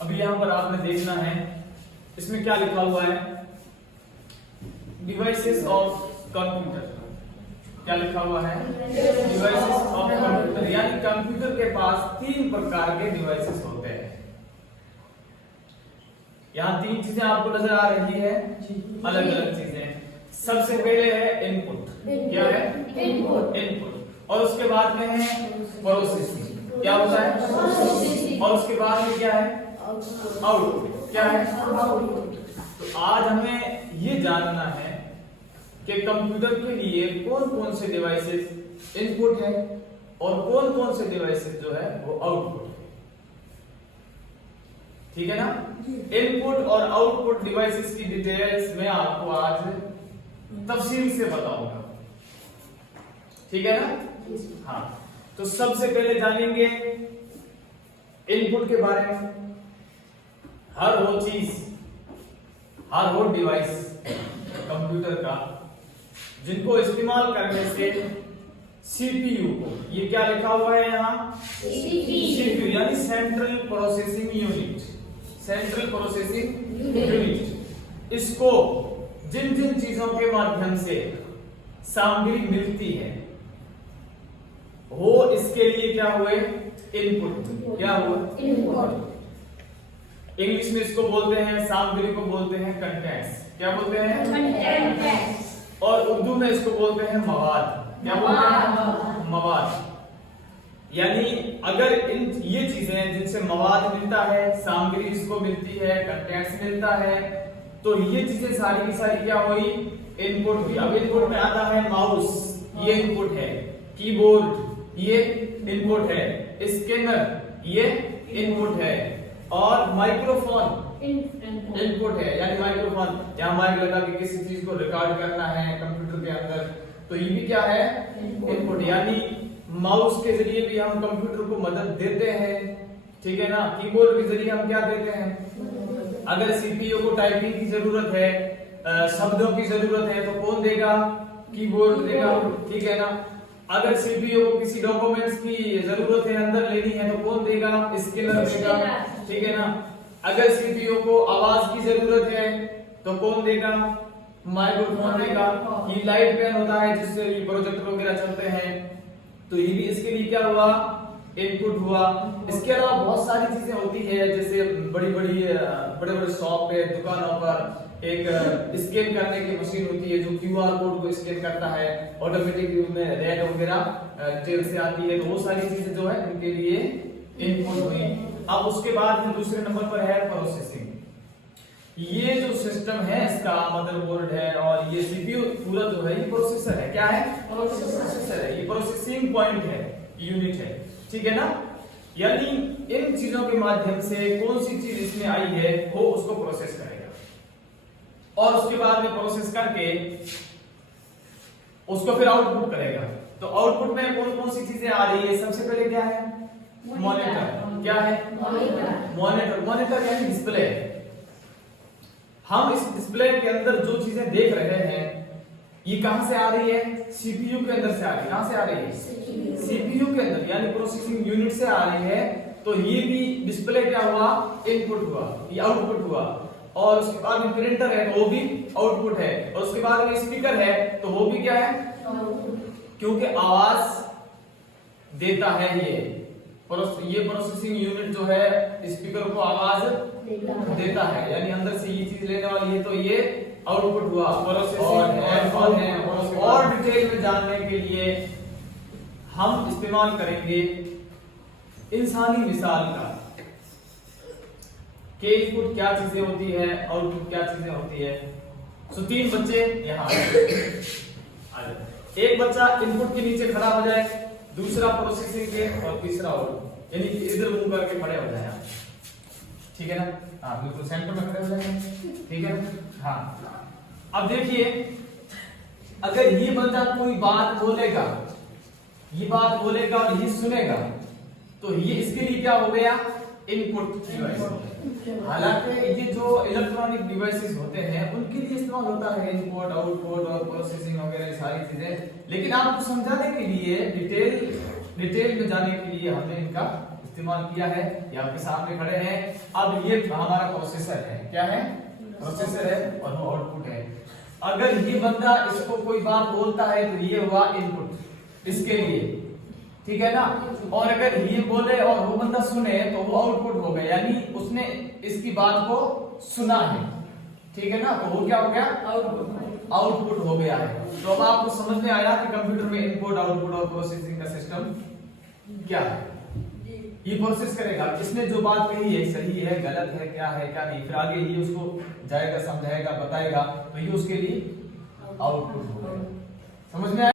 अभी यहाँ पर आपने देखना है, इसमें क्या लिखा हुआ है, डिवाइसेस ऑफ कंप्यूटर। क्या लिखा हुआ है, डिवाइसेस ऑफ कंप्यूटर, यानी कंप्यूटर के पास 3 प्रकार के डिवाइसेस होते हैं। यहाँ 3 चीजें आपको नजर आ रही है, अलग अलग चीजें। सबसे पहले है इनपुट। क्या है, इनपुट। और उसके बाद में है प्रोसेसिंग। क्या होता है, और उसके बाद में क्या है, आउटपुट। क्या है, तो आज हमें ये जानना है कि कंप्यूटर के लिए कौन कौन से डिवाइसेस इनपुट है और कौन कौन से डिवाइसेस जो है वो आउटपुट है। ठीक है ना। इनपुट और आउटपुट डिवाइसेस की डिटेल्स मैं आपको आज तफसील से बताऊंगा। ठीक है ना। हाँ, तो सबसे पहले जानेंगे इनपुट के बारे में। हर वो चीज, हर वो डिवाइस कंप्यूटर का जिनको इस्तेमाल करने से सीपीयू को, ये क्या लिखा हुआ है यहाँ, सीपीयू यानी central processing unit, central processing unit, इसको जिन जिन चीजों के माध्यम से सामग्री मिलती है वो इसके लिए क्या हुए, इनपुट। क्या हुआ, इनपुट। इंग्लिश में इसको बोलते हैं, सामग्री को बोलते हैं कंटेंट्स। क्या बोलते हैं, कंटेंट्स। और उर्दू में इसको बोलते हैं मवाद। क्या बोलते हैं, मवाद। यानी अगर इन ये चीजें जिनसे मवाद मिलता है, सामग्री इसको मिलती है, कंटेंट्स मिलता है, तो ये चीजें सारी की सारी क्या हुई, इनपुट हुई। अब इनपुट में आता है माउस, ये इनपुट है, कीबोर्ड ये इनपुट है, स्कैनर ये इनपुट है, और माइक्रोफोन इनपुट है। यानी माइक्रोफोन, यहाँ माइक लगा के किसी चीज को रिकॉर्ड करना है कंप्यूटर के अंदर, तो ये भी क्या है, इनपुट। यानी माउस के जरिए भी हम कंप्यूटर को मदद देते हैं। ठीक है ना। कीबोर्ड के जरिए हम क्या देते हैं, अगर सीपीयू को टाइपिंग की जरूरत है, शब्दों की जरूरत है, तो कौन देगा, कीबोर्ड देगा। ठीक है ना। अगर सीपीयू को किसी डॉक्यूमेंट्स की जरूरत है, अंदर लेनी है, तो कौन देगा, स्कैनर देगा। ठीक है ना। अगर सीपीयू को आवाज की जरूरत है तो कौन देगा, माइक्रोफोन देगा। ये लाइट पेन होता है जिससे ये प्रोजेक्टर वगैरह चलते हैं, तो ये भी इसके लिए क्या हुआ, इनपुट हुआ। इसके अलावा बहुत सारी चीजें होती है, जैसे बड़े बड़े शॉप पे, दुकानों पर एक स्कैन करने की मशीन होती है जो क्यूआर कोड को स्कैन करता है, ऑटोमेटिक रूप में रेड वगैरह डिटेल से आती है, तो वो सारी चीजें जो है उनके लिए इनपुट हुई। अब उसके बाद में दूसरे नंबर पर है प्रोसेसिंग। ये जो सिस्टम है, इसका मदरबोर्ड है और ये सीपीयू पूरा जो है ये प्रोसेसर है। क्या है, प्रोसेसर है, ये प्रोसेसिंग पॉइंट है, यूनिट है। ठीक है ना। यानी इन चीजों के माध्यम से कौन सी चीज इसमें आई है वो उसको प्रोसेस करेगा, और उसके बाद में प्रोसेस करके उसको फिर आउटपुट करेगा। तो आउटपुट में कौन कौन सी चीजें आ रही है, सबसे पहले क्या है, मॉनिटर। क्या है, मॉनिटर। मॉनिटर यानी डिस्प्ले। हम इस डिस्प्ले के अंदर जो चीजें देख रहे हैं ये कहां से आ रही है, सीपीयू के अंदर से आ रही है। कहां से आ रही है, सीपीयू के अंदर, यानी प्रोसेसिंग यूनिट से आ रही है। तो ये भी डिस्प्ले क्या हुआ, इनपुट हुआ, ये आउटपुट हुआ। और उसके बाद में प्रिंटर है तो वो भी आउटपुट है, और उसके बाद में स्पीकर है तो वो भी क्या है, क्योंकि आवाज देता है ये प्रोसेसिंग यूनिट जो है स्पीकर को आवाज देता है, यानी अंदर से ये चीज लेने वाली है, तो ये आउटपुट हुआ। और डिटेल में जानने के लिए हम इस्तेमाल करेंगे इंसानी मिसाल का, कि इनपुट क्या चीजें होती है, आउटपुट क्या चीजें होती है। सो 3 बच्चे यहाँ, एक बच्चा इनपुट के नीचे खड़ा हो जाए, दूसरा प्रोसेसिंग के, और तीसरा आउटपुट, यानी कि इधर मुंह करके खड़े हो जाए। ठीक है ना। हाँ, बिल्कुल सेंटर में खड़े हो जाए। ठीक है। हाँ, अब देखिए, अगर ये बंदा कोई बात बोलेगा, ये बात बोलेगा और ये सुनेगा, तो ये इसके लिए क्या हो गया, इनपुट डिवाइस। हालांकि ये जो इलेक्ट्रॉनिक डिवाइसेस होते हैं उनके लिए इस्तेमाल होता है इनपुट, आउटपुट और प्रोसेसिंग वगैरह सारी चीजें, लेकिन आपको समझाने के लिए डिटेल में जाने के लिए हमने इनका इस्तेमाल किया है, ये आपके सामने खड़े हैं। अब ये हमारा प्रोसेसर है, क्या है? प्रोसेसर है और वो आउटपुट है। अगर ये बंदा इसको कोई बात बोलता है तो ये हुआ इनपुट इसके लिए, ठीक है ना। और अगर ये बोले और वो बंदा सुने तो वो आउटपुट हो गया, यानी उसने इसकी बात को सुना है, ठीक है ना। तो वो क्या हो गया? आउटपुट हो गया है। तो अब आपको समझ में आया कि कंप्यूटर में इनपुट, आउटपुट और प्रोसेसिंग का सिस्टम क्या है। ये प्रोसेस करेगा, इसने जो बात कही है सही है, गलत है, क्या है क्या नहीं, फिर आगे ये उसको जाएगा, समझाएगा, बताएगा, तो ये उसके लिए आउटपुट होगा। समझ में आया?